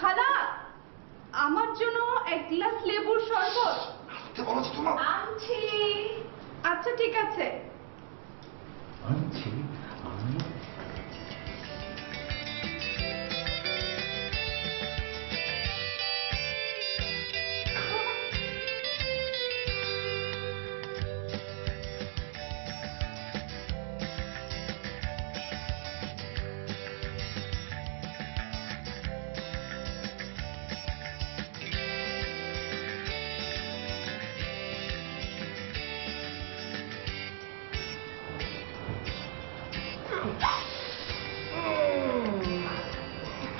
খালা, আমার জন্য এক গ্লাস লেবুর শরবত। আনছি। আচ্ছা ঠিক আছে। আনছি আমি।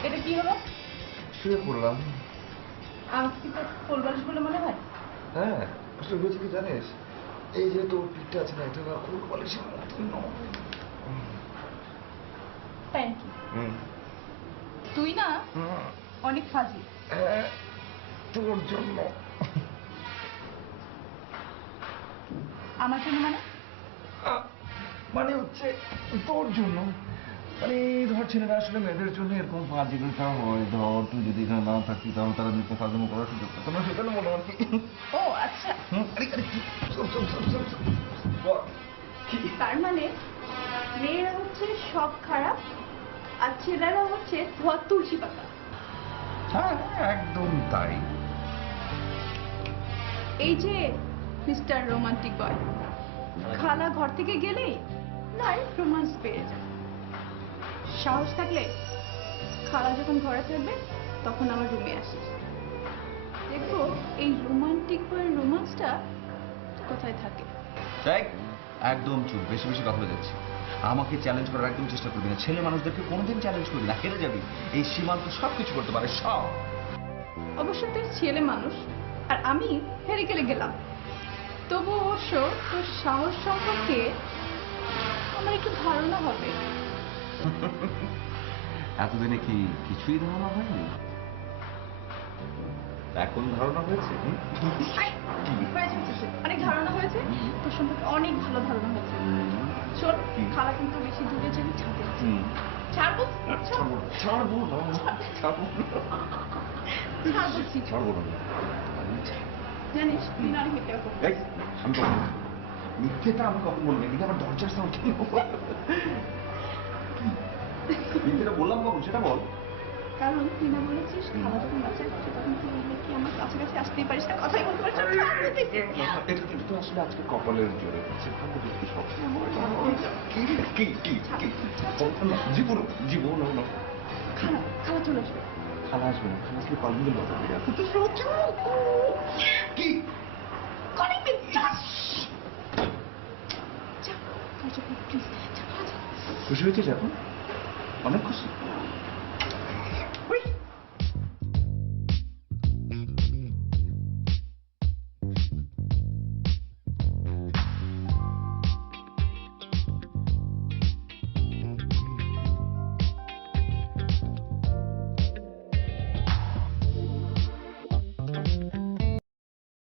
এটা কি হলো? শুয়ে পড়লাম। আমাকে কি তোর কোলবালিশ বলে মনে হয়? হ্যাঁ, আসলে হয়েছে কি জানিস, এই যে তোর পিঠটা আছে না, এটা না কোলবালিশের মতোই নয়। Thank you. তুই না অনেক ফাজি। হ্যাঁ, তোর জন্য। আমার জন্য মানে? মানে হচ্ছে তোর জন্য। মানে ধর ছেলেরা আসলে মেয়েদের জন্য এরকম ফাজিলতা হয়। ধর তুই যদি এখানে না থাকতি তাহলে তারা নিতে ফাজলামো করার সুযোগ পেত না, সেটা মনে হয়। ও আচ্ছা। আরে আরে তার মানে মেয়েরা হচ্ছে সব খারাপ আর ছেলেরা হচ্ছে ধোয়া তুলসী পাতা। হ্যাঁ, একদম তাই। এই যে মিস্টার রোমান্টিক বয়, খালা ঘর থেকে গেলেই নাই রোমান্স পেয়ে যায়। সাহস থাকলে খালা যখন ঘরে থাকবে তখন আমার রুমে আসিস, দেখবো এই রোমান্টিক বয়ের রোমান্সটা কোথায় থাকে। একদম চুপ, বেশি বেশি কথা বলে যাচ্ছে। আমাকে চ্যালেঞ্জ করার একদম চেষ্টা করবি না। ছেলে মানুষদেরকে কোনোদিন চ্যালেঞ্জ করবি না, হেরে যাবি। এই সীমান্ত সবকিছু করতে পারে, সব। অবশ্য তুই ছেলে মানুষ আর আমি হেরে গেলে গেলাম, তবু অবশ্য তোর সাহস সম্পর্কে আমার একটু ধারণা হবে। এতদিনে কি কিছুই ধারণা হয়নি? এখন ধারণা হয়েছে? অনেক ধারণা হয়েছে তোর সম্পর্কে, অনেক ভালো ধারণা হয়েছে। শোন, খালা কিন্তু বেশি দূরে যাবি, ছাদে ছাড়বো ছাড়বো না, ছাড়বো না, ছাড়বো ছাড়বো ছাড়বো না। জানিস তুই না মিথ্যে কথা বলিস। আমি কখন মিথ্যেটা আমি কখন বলবো? কিন্তু আমার দরজার সাউন্ড কেন? মিথ্যেটা বললাম কখন সেটা বল। কারণ তুই না বলেছিস খালা যখন বাসায় আসছে তখন তুই নাকি আমার কাছাকাছি আসতেই পারিস না, কথাই বলতে পারিস না। এটা কিন্তু আসলে আজকে কপালের জোরে হচ্ছে। জীবন জীবন খালা খালা চলে আসবে। খালা আসবে না, খালা আসলে কলম দিল কি খুশি হয়েছিস এখন? অনেক খুশি।